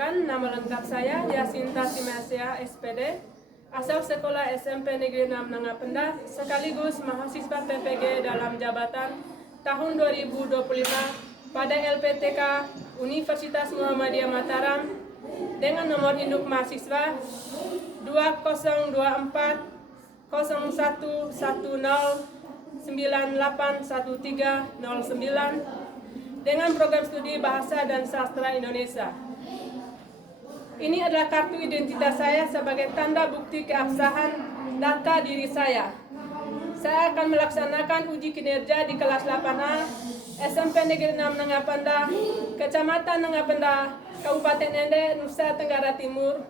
perkenalkan, nama lengkap saya Yasinta Simasia, SPD, asal sekolah SMP Negeri 6 Nangapenda, sekaligus mahasiswa PPG dalam jabatan tahun 2025 pada LPTK Universitas Muhammadiyah Mataram dengan nomor induk mahasiswa 2024 0110 981309 dengan program studi Bahasa dan Sastra Indonesia. Ini adalah kartu identitas saya sebagai tanda bukti keabsahan data diri saya. Saya akan melaksanakan uji kinerja di kelas 8A SMP Negeri 6 Nangapenda, Kecamatan Nangapenda, Kabupaten Ende, Nusa Tenggara Timur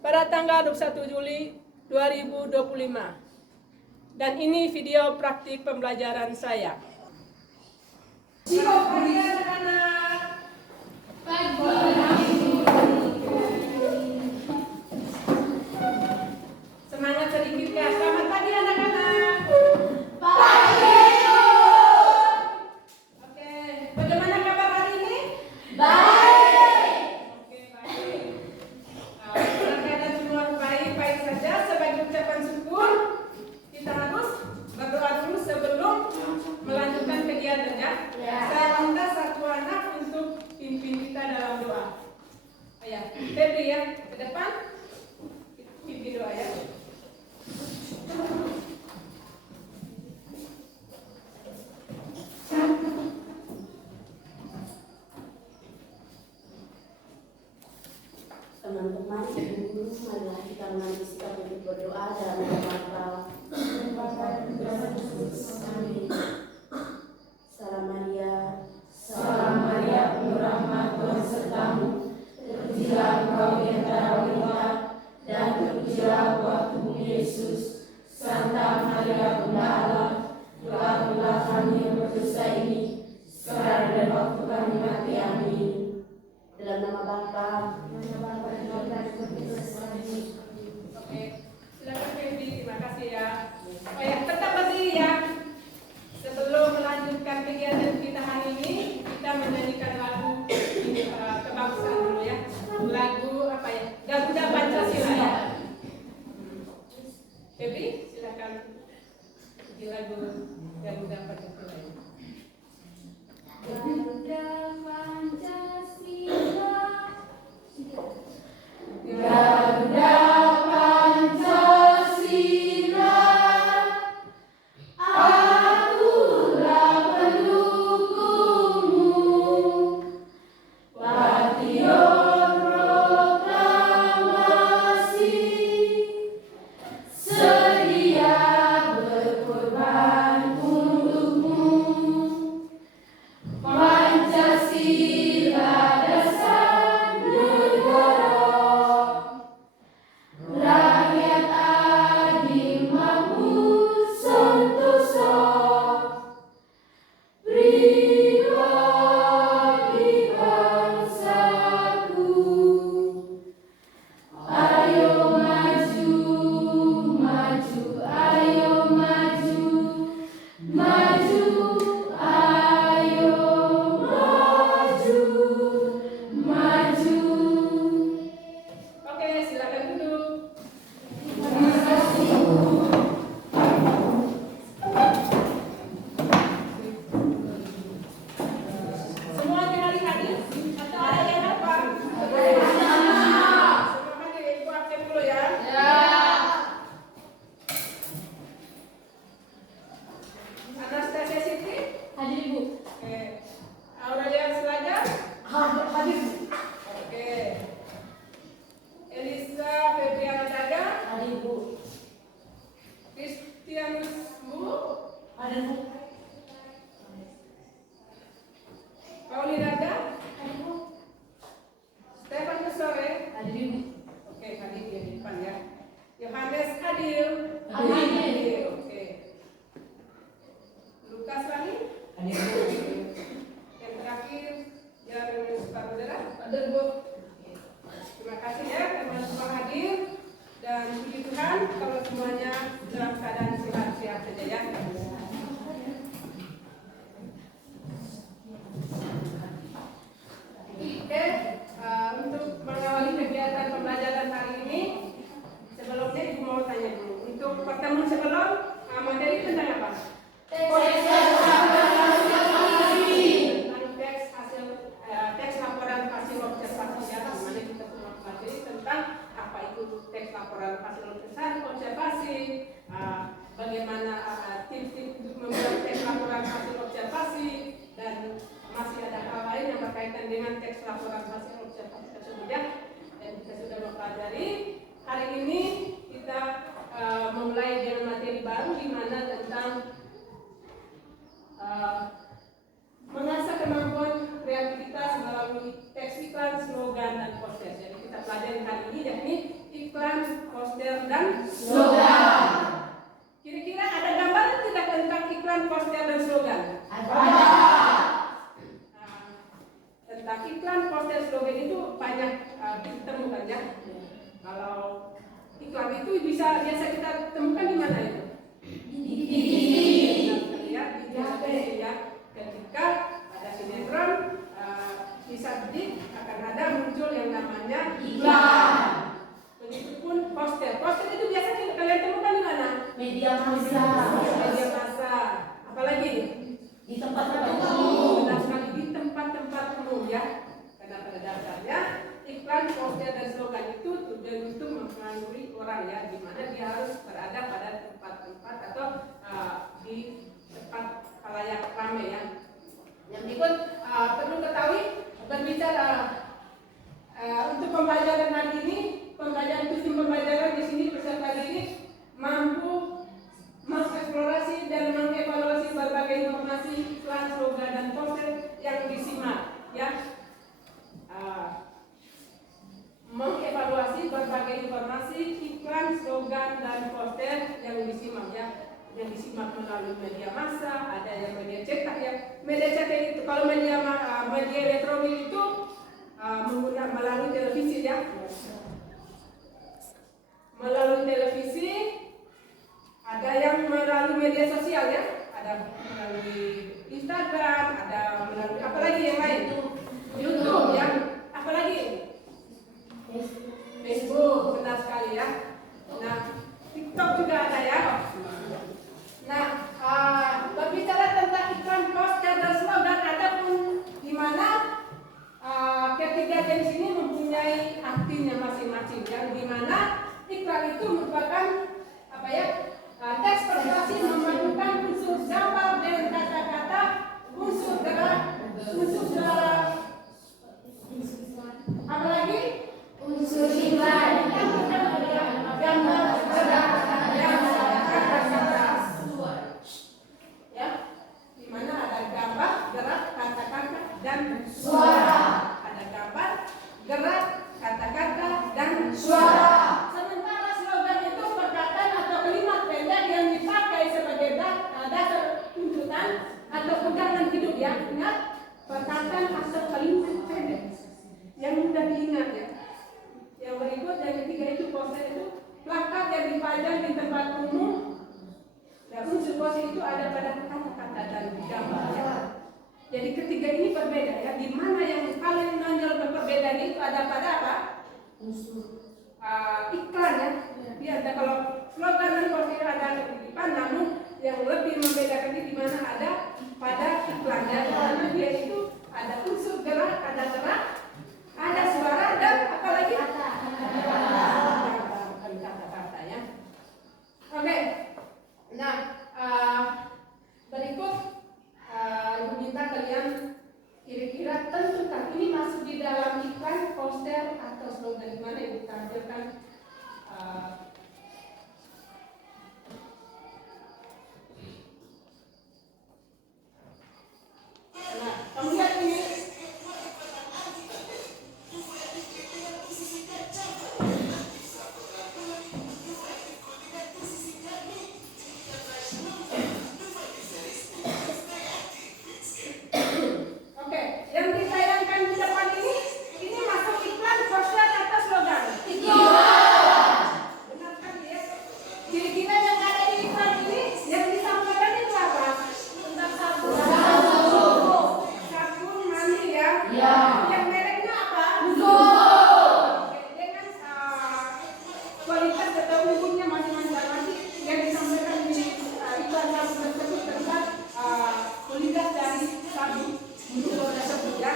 pada tanggal 21 Juli 2025. Dan ini video praktik pembelajaran saya. Selamat pagi anak-anak. Semangat sedikit ya. Selamat pagi anak-anak. Pagi. Oke, bagaimana kabar hari ini? Baik. Oke, baik. Dalam keadaan semua baik-baik saja. Sebagai ucapan syukur, kita harus berdoa dulu sebelum melanjutkan kegiatan ya. Saya minta satu anak untuk pimpin kita dalam doa. Ayah, Febri ya, ke depan pimpin doa ya. Teman-teman, ibu-ibu, marilah kita mengambil sikap untuk berdoa dalam nama Bapa, Amin. Salam Maria, penuh rahmat, Tuhan sertamu. Terpujilah engkau di antara wanita, dan terpujilah buah tubuh Yesus. Santa Maria, Bunda Allah, doakanlah kami yang berdosa ini, sekarang dan waktu kami mati. Amin. Dalam nama Bapa, Oke, silakan Febri, terima kasih ya. Oh ya, tetap berdiri ya. Sebelum melanjutkan kegiatan kita hari ini, kita menyanyikan lagu kebangsaan dulu ya. Lagu apa ya? Garuda Pancasila ya. Febri, silakan di lagu Garuda Pancasila ya. Garuda Pancasila, Garuda Pancasila, akulah pendukungmu, patriot proklamasi, sedia berkorban untukmu. Pancasila dasar negara, rakyat adil makmur sentosa, pribadi bangsaku. Ayo maju, maju, ayo maju, maju, ayo maju, maju. Oke, silakan duduk. Terima kasih. Semuanya hari-hari atau ada yang apa? Semua hadir, Ibu absen dulu ya. Anastasia Siti, Hadir Ibu. oke. Aurelia Selaga, Hadir. oke. Elisa Febriana Daga, Hadir Ibu. Kristianus Bu, Hadir Bu. Pauli Daga, Hadir Bu. Stefan Kusore, Hadir Ibu. oke, hadir di depan ya. Yohanes Adil, Hadir. oke. Lukas Lani, Hadir Bu. yang terakhir Jarus Parudara, hadir Bu. Terima kasih ya karena semua hadir dan puji Tuhan kalau semuanya dalam keadaan sehat-sehat saja ya. Oke, untuk mengawal hasil observasi, bagaimana tips-tips untuk membuat teks laporan hasil observasi, dan masih ada hal lain yang berkaitan dengan teks laporan hasil observasi tersebut ya. Dan kita sudah mempelajari. Hari ini kita memulai dengan materi baru di mana tentang mengasah kemampuan kreativitas melalui teks iklan, slogan, dan poster. Jadi kita pelajari hari ini yakni iklan, poster, dan slogan. Kira-kira ada gambaran tidak tentang iklan, poster, dan slogan? Ada. Tentang iklan, poster, slogan itu banyak ditemukan ya. Kalau iklan itu biasa kita temukan di mana itu? Di TV ya. Ketika ada sinetron, bisa akan ada muncul yang namanya iklan. Begitupun poster. Poster itu biasa kalian temukan di mana? Media massa. Media massa. Apalagi Di tempat-tempat umum. benar sekali, di tempat-tempat umum ya. Karena pada dasarnya iklan, poster, dan slogan itu tujuan untuk mempengaruhi orang ya, di mana dia harus berada pada tempat-tempat atau di tempat khalayak ramai ya. Yang berikut perlu ketahui berbicara untuk pembelajaran hari ini, pembelajaran sistem pembelajaran di sini peserta didik mampu mengeksplorasi dan mengevaluasi berbagai informasi iklan, slogan, dan poster yang disimak ya. Mengevaluasi berbagai informasi iklan, slogan, dan poster yang disimak ya. Yang disimak melalui media massa, ada yang media cetak ya. Media cetak itu kalau media elektronik itu menggunakan melalui televisi ya. Melalui televisi, ada yang melalui media sosial ya. Ada melalui Instagram, ada melalui apalagi yang lain? YouTube ya. Apalagi? Facebook, benar sekali ya. Nah, TikTok juga ada ya. Nah, berbicara tentang iklan, poster, dan slogan, ada pun di mana ketiga jenis ini mempunyai artinya masing-masing. Yang di mana iklan itu merupakan apa ya? Teks persuasi memadukan unsur gambar dengan kata-kata, unsur gerak, unsur suara, apalagi Unsur iklan. gambar gerak yang kata-kata. Ya, di mana ada gambar, gerak, kata-kata, dan suara. Ada gambar, gerak, kata-kata, dan suara. Sementara slogan itu perkataan atau kalimat pendek yang dipakai sebagai dasar tuntutan atau pegangan hidup ya. Ingat, perkataan atau kalimat pendek yang mudah diingat ya. Yang berikut yang ketiga itu poster itu plakat yang dipajang di tempat umum. Dan unsur poster itu ada pada kata-kata dan gambar ya. Jadi ketiga ini berbeda ya. Di mana yang paling menonjol perbedaan itu ada pada apa? Unsur Iklan ya. Biar kalau slogan dan poster ada ketitipan, namun yang lebih membedakan ini di mana ada pada iklan ya. Karena dia itu ada unsur gerak, ada suara, dan apalagi kata-kata ya. Oke. Nah, berikut Ibu minta kalian kira-kira tentukan ini masuk di dalam iklan, poster, atau slogan. Di mana Ibu tampilkan nah, kamu lihat ini. Oke, yang ditayangkan di depan ini masuk iklan, poster, atau slogan? Iklan. Benar kan ya? Kira-kira yang ada di iklan ini yang disampaikan itu apa? Tentang sabun. Sabun mandi ya. Yang mereknya apa? Oke, dengan kualitas atau umumnya masing-masing yang disampaikan di iklan sabun tersebut tentang kualitas dari sabun tersebut ya.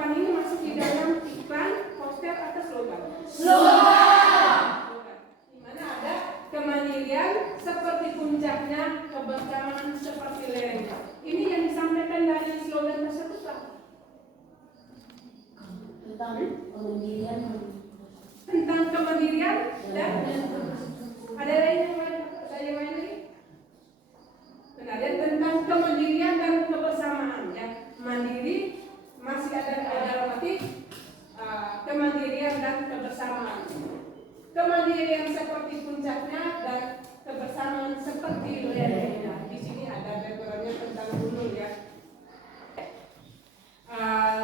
depan ini masuk di dalam iklan, poster atau slogan? Slogan. Di mana ada kemandirian seperti puncaknya, kebersamaan seperti lerengnya. Ini yang disampaikan dari slogan tersebut apa? Tentang kemandirian dan ada lain yang lain lagi? Benar ya, tentang kemandirian dan kebersamaan ya. Mandiri masih ada dalam arti kemandirian dan kebersamaan. Kemandirian seperti puncaknya dan kebersamaan seperti lerengnya. Di sini ada backgroundnya tentang gunung ya.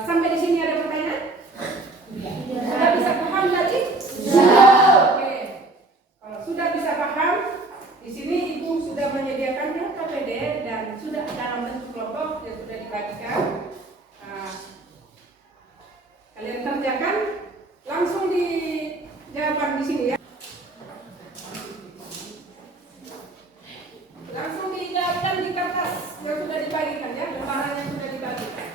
Sampai di sini ada pertanyaan? Sudah bisa paham tadi? Oke. Kalau sudah bisa paham, di sini Ibu sudah menyediakan KPD dan sudah dalam bentuk kelompok yang sudah dibagikan. Kalian kerjakan langsung di jawaban di sini ya. Langsung dijawabkan di kertas yang sudah dibagikan ya, lembaran yang sudah dibagikan.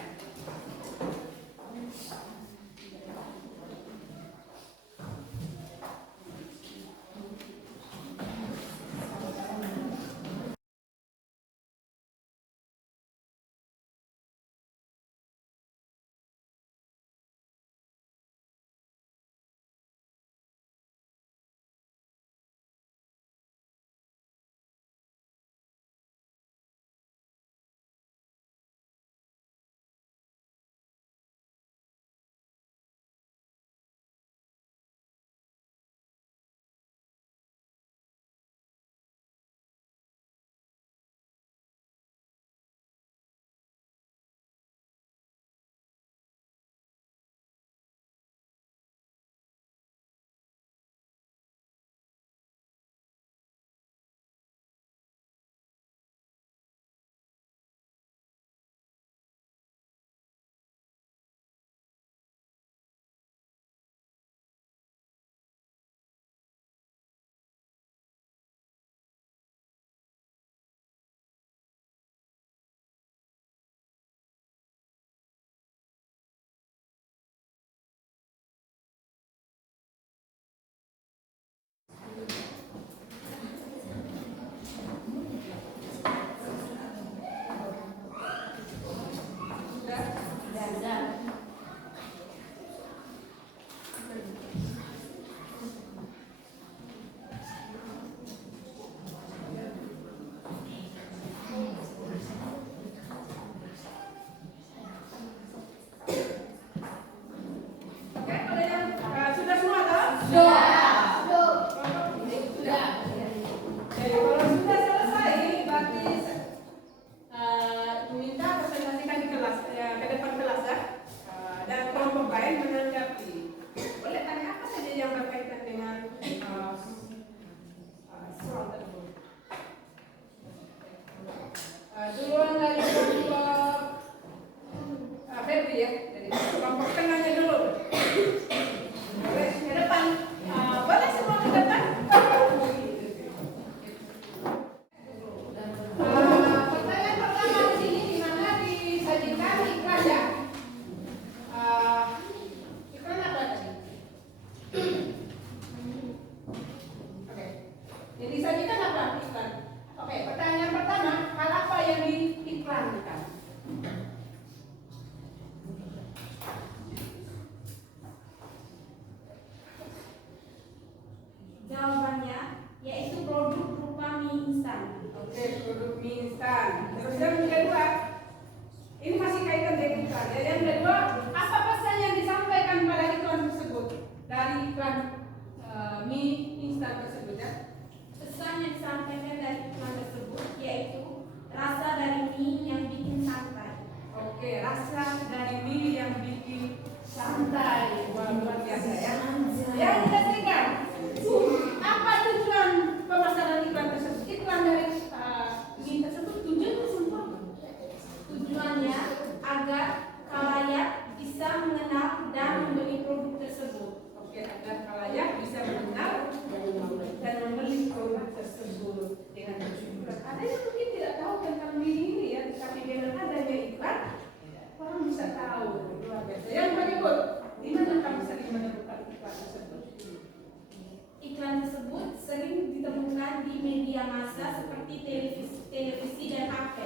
Duluan dari kelompok Febri ya, dari kelompok tengahnya dulu. Boleh ke depan, boleh semua ke depan. Pertanyaan pertama di sini di mana disajikan iklan ya? Iklan apa tadi? Oke, yang disajikan apa iklan? Oke, pertanyaan pertama, hal apa yang diiklankan? Jawabannya yaitu produk berupa mie instan. Oke, produk mie instan. Terus yang kedua, ini masih kaitan dengan iklan ya. Yang kedua, apa pesan yang disampaikan pada iklan tersebut dari iklan mie instan tersebut ya? Pesan yang disampaikan dari iklan tersebut yaitu rasa dari mie yang bikin santai. Oke, rasa dari mie yang bikin santai. Wah, luar biasa ya. Yang ketiga, apa tujuan pemasaran iklan tersebut? Iklan dari mie tersebut tujuannya semua apa? seperti televisi dan HP.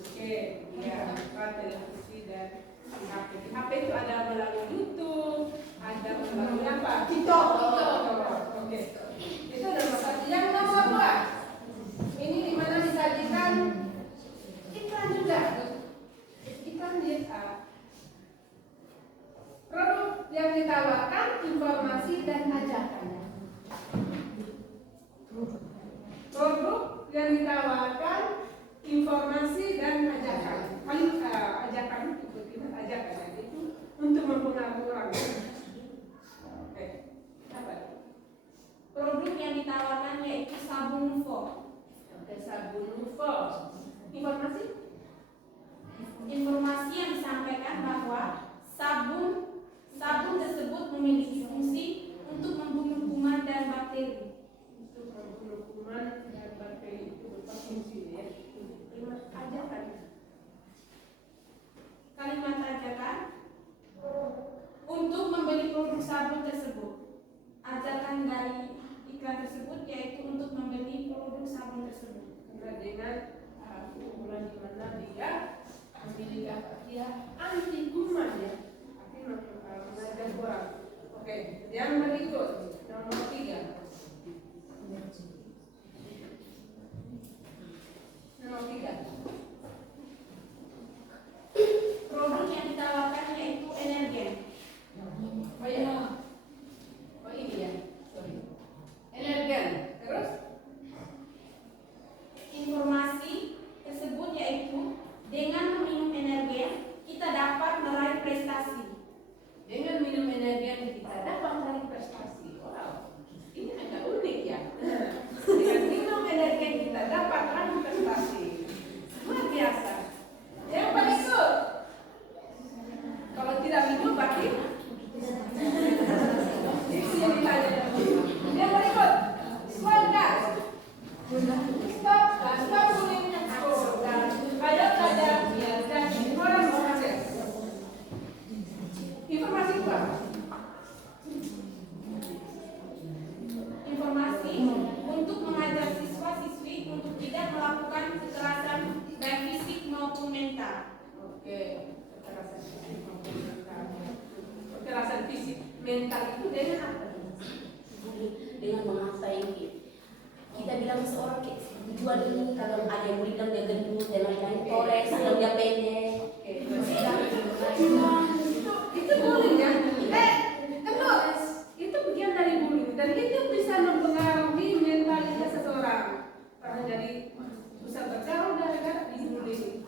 Oke, ya, televisi dan HP. HP itu ada melalui YouTube, ada melalui apa? TikTok. Oke. Itu ada masalah. Yang nomor 2, ini dimana disajikan iklan juga. Iklan produk yang ditawarkan, informasi dan ajakan. Produk yang ditawarkan, informasi dan ajakan. Paling ajakan itu ajakan itu untuk mempengaruhi orang. Oke. Apa? Produk yang ditawarkan yaitu sabun Nuvo. Oke, sabun Nuvo. Informasi? Informasi yang disampaikan bahwa sabun tersebut memiliki fungsi untuk membunuh kuman dan bakteri. Untuk membunuh kuman dan bakteri itu berfungsi ya. Ajakan. Kalimat ajakan untuk membeli produk sabun tersebut. Ajakan dari iklan tersebut yaitu untuk membeli produk sabun tersebut. Karena dengan bulan di mana dia memiliki apa? Dia anti kuman ya. Mengajak orang. Oke, yang berikut nomor 3. Nomor 3. Produk yang ditawarkan yaitu energen. Oh ya. Oh ini ya. Sorry. Energen. Terus Informasi tersebut yaitu dengan meminum energen kita dapat meraih prestasi. dengan minum energen kita dapat meraih prestasi. Wow, ini agak unik ya. Dengan minum energen kita dapat meraih prestasi. Luar biasa. Yang berikut, kalau tidak minum berarti yang ditanya. Yang berikut, stop gas. Stop bullying. Ayo saja biarkan orang berproses. Informasi apa? Informasi untuk mengajak siswa-siswi untuk tidak melakukan kekerasan baik fisik maupun mental. Oke, kekerasan fisik maupun mental. Kekerasan fisik mental itu dengan apa? Dengan menghafal kita bilang seseorang dijual ini, kalau ada yang bilang dia gendut dan lain-lain, Torres bilang dia pendek. Itu bullying ya? Kendor. Itu bagian dari bullying dan itu bisa mempengaruhi mentalitas seseorang. Karena jadi susah bergaul gara-gara dibullying.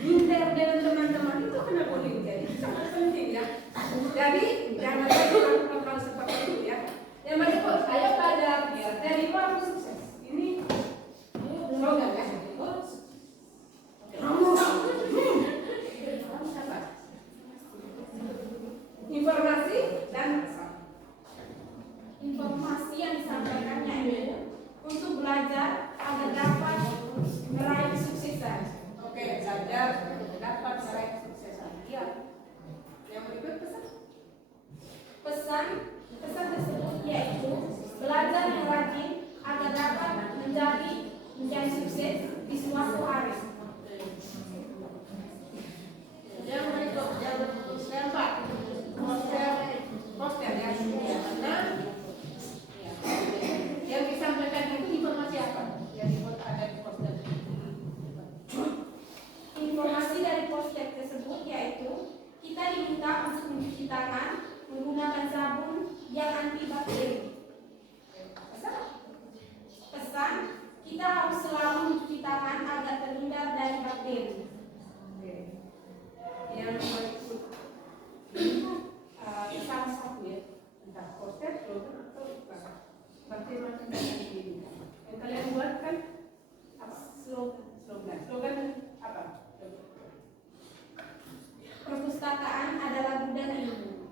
Minder dengan teman-teman itu kena bullying, jadi sangat penting ya. Jadi jangan lagi melakukan hal seperti itu ya. Yang berikut, ayo belajar biar dari luar sukses. Ini slogan ya. Informasi dan asal. Informasi yang disampaikan yaitu untuk belajar agar dapat meraih kesuksesan. Oke, belajar dapat meraih kesuksesan. Iya. Yang berikut pesan. Pesan tersebut yaitu belajar yang rajin agar dapat menjadi sukses di suatu hari. Yang berikut, yang keempat, poster ya. Karena yang disampaikan itu informasi apa? Yang ada di poster. Informasi dari poster tersebut yaitu kita diminta untuk mencuci tangan menggunakan sabun yang anti bakteri. Pesan, kita harus selalu mencuci tangan agar terhindar dari bakteri. Yang berikut salah satu ya, entah poster, slogan atau iklan. Macam-macam ini. Yang kalian buat kan apa? Slogan apa? Perpustakaan adalah gudang ilmu.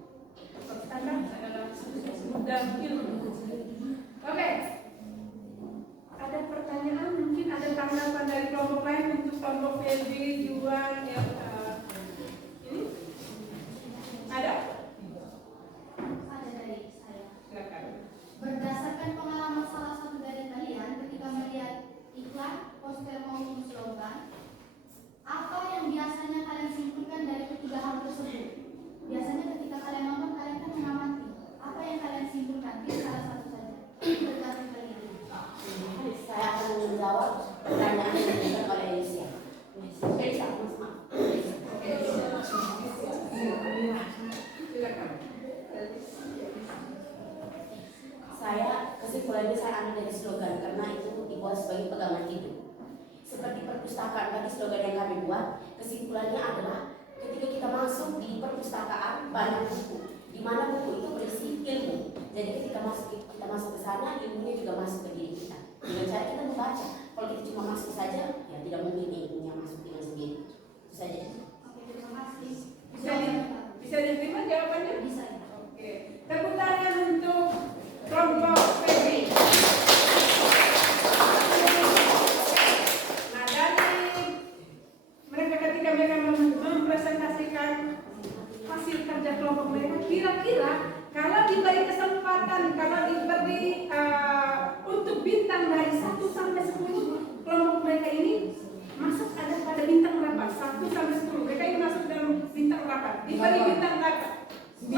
Perpustakaan adalah gudang ilmu. Oke. Ada pertanyaan, mungkin ada tanggapan dari kelompok lain untuk kelompok PLB, Juan, yang ini? Ada? Ada dari saya. Silakan. Berdasarkan pengalaman salah satu dari kalian ketika menjawab pertanyaan yang diberikan oleh Elisa. Elisa, maaf. Silakan. Kesimpulannya saya ambil dari slogan karena itu dibuat sebagai pegangan hidup. Seperti perpustakaan tadi slogan yang kami buat, kesimpulannya adalah ketika kita masuk di perpustakaan banyak buku, di mana buku itu berisi ilmu. Jadi ketika masuk ke sana, ilmunya juga masuk ke diri kita. Dengan cara kita membaca. Kalau kita cuma masuk saja, ya tidak mungkin ilmunya masuk dengan sendiri. Itu saja. Oke, terima kasih. Bisa diterima jawabannya? Bisa. Oke. Tepuk tangan untuk kelompok Febri. Nah, dari mereka ketika mereka mempresentasikan hasil kerja kelompok mereka, kira-kira kalau diberi kesempatan, kalau diberi untuk bintang dari 1 sampai 10, kelompok mereka ini masuk ada pada bintang berapa? 1 sampai 10. Mereka ini masuk dalam bintang berapa? Diberi bintang berapa? 9.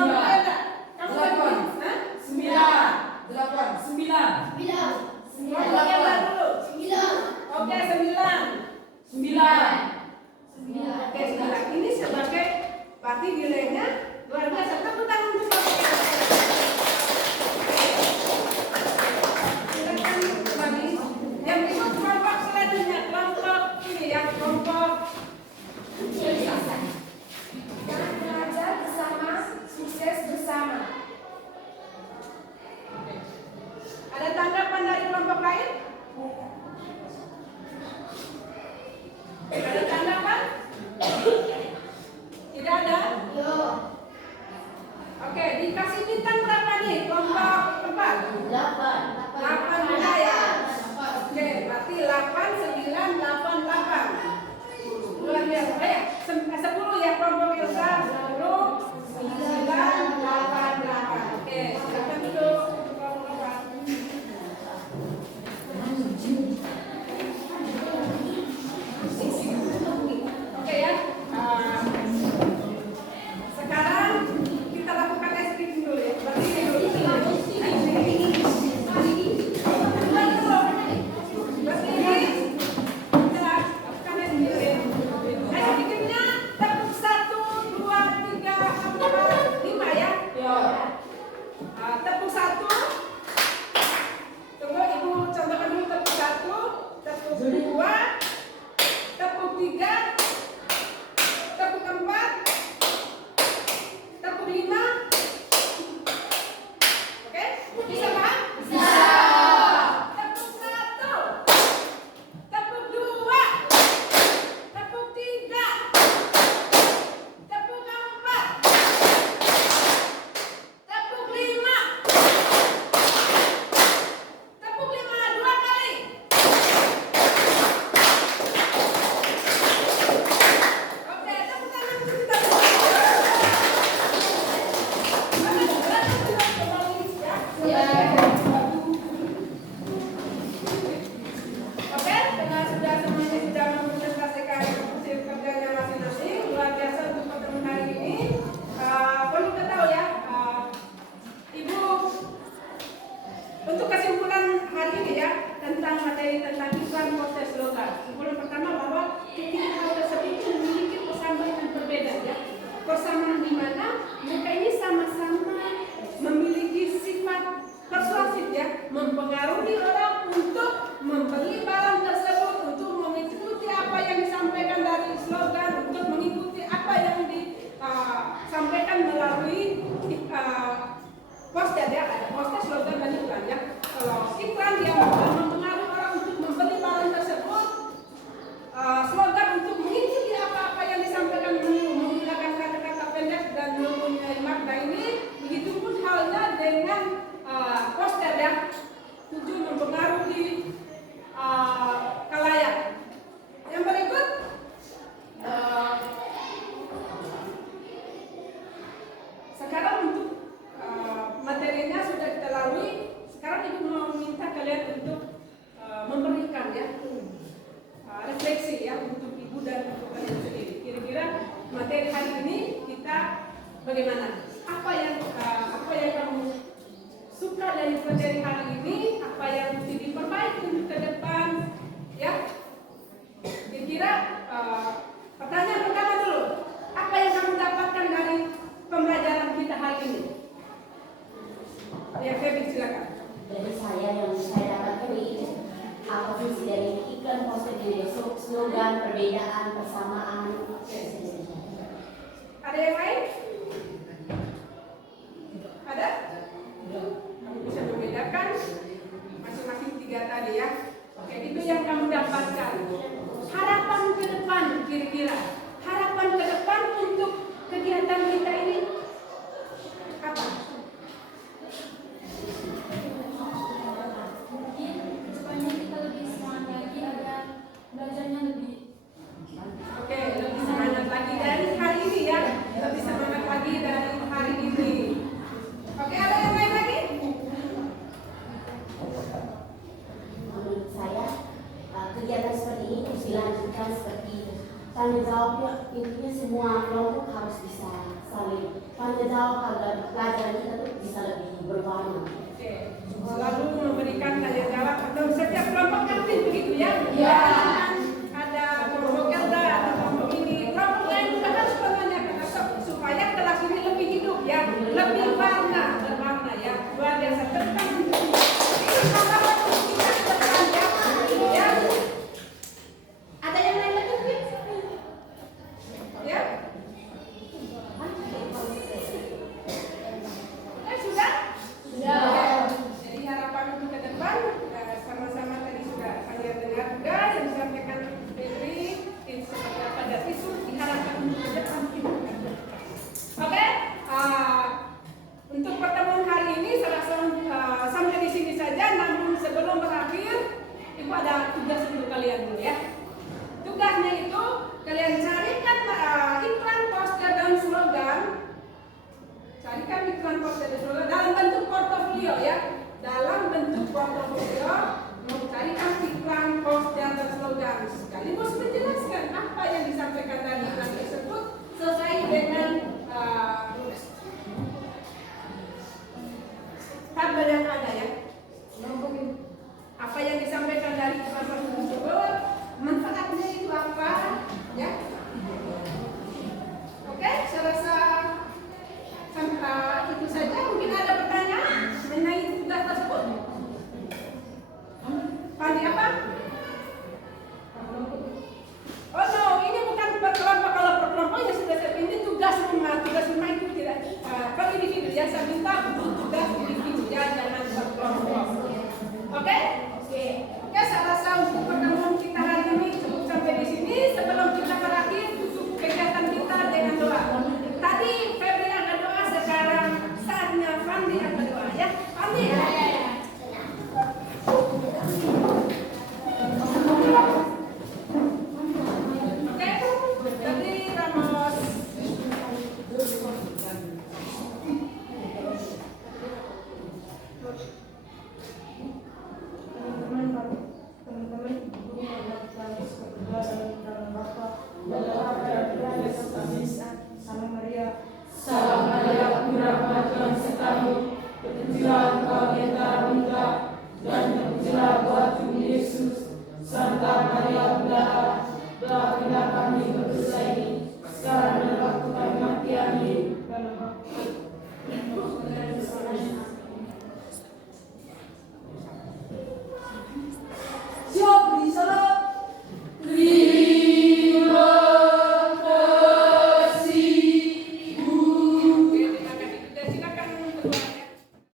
Kamu bagi? 9. 9. Kelompok yang baru dulu. 9. Oke, 9. Oke, 9. Ini sebagai berarti nilainya luar biasa. Tepuk tangan untuk kelompok yang silakan kembali. Yang ikut kelompok selanjutnya, kelompok ini ya, kelompok Jangan belajar bersama, sukses bersama. ada tanggapan dari kelompok lain? Ada tanggapan? Tidak ada? Oke, dikasih bintang berapa nih kelompok 4? 8 juga ya? Oke, berarti 8, 9, 8, 8. Luar biasa. 10 ya kelompok Elsa. 10, 9, 8, 8. Oke, silakan duduk untuk kelompok 4. Oke ya. Sekarang kita lakukan escape dulu ya. Berdiri dulu. Tepuk 1. Tunggu Ibu contohkan dulu tepuk 1, tepuk 2, tepuk 3, tepuk 4, tepuk 5. Oke? Bisa Pak? Bisa. Tepuk 1, tepuk 2, tepuk 3, tepuk 4, tepuk 5. Tepuk 5 2 kali. Oke, tepuk tangan untuk kita. Oke, karena sudah semuanya sudah mempresentasikan hasil kerjanya masing-masing, luar biasa untuk pertemuan hari ini. Perlu kita tahu ya, Ibu, untuk kesimpulan hari ini ya tentang materi tentang iklan poster slogan. Kesimpulan pertama bahwa ketiga hal tersebut memiliki persamaan yang berbeda ya. Persamaan di mana mereka ini sama-sama memiliki sifat persuasif ya, mempengaruhi orang untuk membeli barang tersebut, untuk mengikuti apa yang disampaikan dari slogan, untuk mengikuti apa yang disampaikan melalui poster ya, ada poster, slogan dan iklan ya. Kalau iklan dia mempengaruhi orang untuk membeli barang tersebut, slogan untuk mengikuti apa-apa yang disampaikan menggunakan kata-kata pendek dan mempunyai makna ini. Begitupun halnya dengan poster ya, tujuan mempengaruhi tadi ya. Oke, itu yang kamu dapatkan. Harapan ke depan kira-kira. Harapan ke depan untuk kegiatan kita ini apa? Mungkin kedepannya kita lebih semangat lagi agar belajarnya lebih. Oke, lebih semangat lagi dari hari ini ya. Lebih semangat lagi dari hari ini. Oke, ada yang lain lagi? Menurut saya kegiatan seperti ini harus dilanjutkan seperti tanggung jawabnya, intinya semua kelompok harus bisa saling tanggung jawab agar pelajaran kita tuh bisa lebih berwarna. Oke, selalu memberikan tanggung jawab atau